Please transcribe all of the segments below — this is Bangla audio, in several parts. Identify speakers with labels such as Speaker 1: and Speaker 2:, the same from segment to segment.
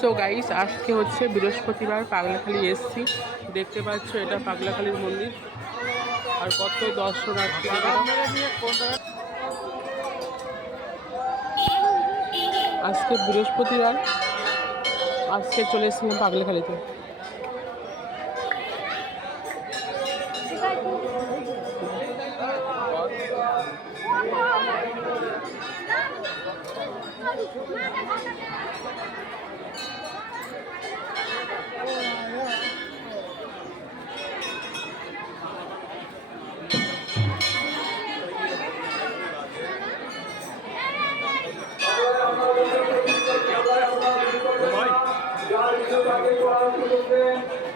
Speaker 1: সো গাইস আজকে হচ্ছে বৃহস্পতিবার পাগলাখালি এসছি দেখতে পাচ্ছ এটা পাগলাখালির মন্দির আর কত দর্শনার্থী আজকে বৃহস্পতিবার আজকে চলে এসেছিলাম পাগলাখালিতে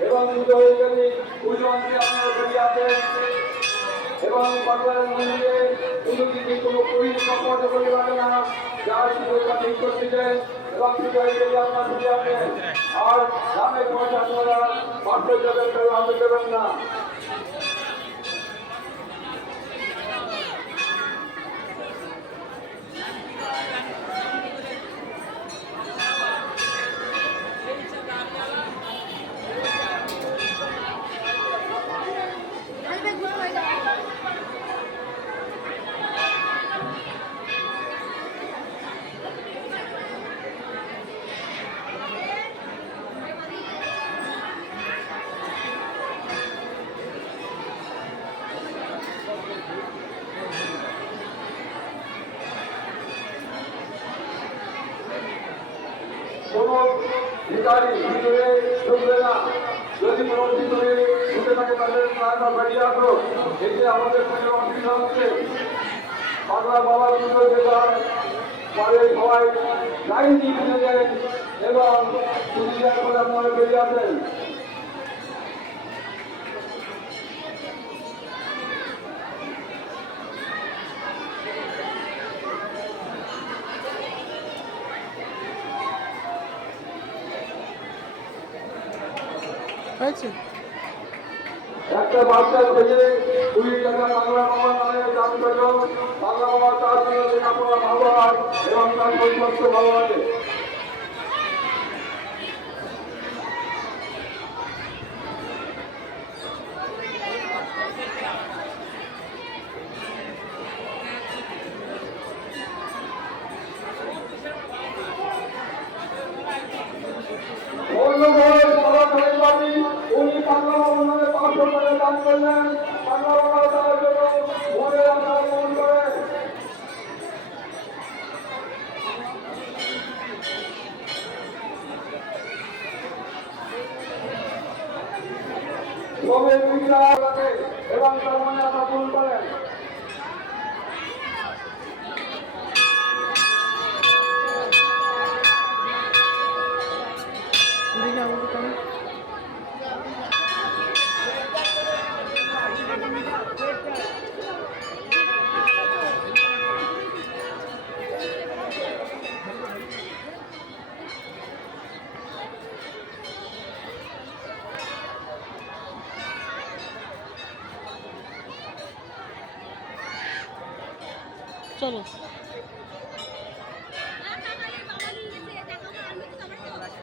Speaker 1: এবং দৈনিক পুজোকে আপনারা আসেন এবং বাংলার মন্দিরে দিকে কোনো পুলিশ সম্পর্ক করে না। যার সুযোগটা ঠিক করতেছেন এবং সুযোগ যদি আপনার ফিরে আসেন
Speaker 2: আর গ্রামে পয়সা আপনারা পাঠ্য যাবেন কেউ আমি দেবেন না। কোনো ভিকারি ভিতরে ঢুকবে না। যদি কোনো ভিতরে ঢুকে থাকে তাদের প্রাণটা বেরিয়ে আসলো এতে আমাদের কোনো অসুবিধা হচ্ছে। বাংলা বাবার পুজো দেবার পরে সবাই লাইন দিয়ে ফেলে দেন এবং সুবিধার করে আপনারা বেরিয়ে আসেন। হয়েছে? একটা বাচ্চা থেকে কুড়ি টাকা বাংলা বাবার নামে দাম করল বাংলা বাবা তার জন্য লেখাপড়া ভালো হয় এবং তার পরিবর্তে ভালো হবে অন্যভাবে বড় খালের বাড়ি উনি বাংলা বাবার নামে পাঁচশো টাকা দান করলেন বাংলা বাবা তার জন্য মনে রাখা মন করে তবে দুইটা লাগে এবং তার মনে পূরণ করেন।
Speaker 1: দেখি আমাকে চলো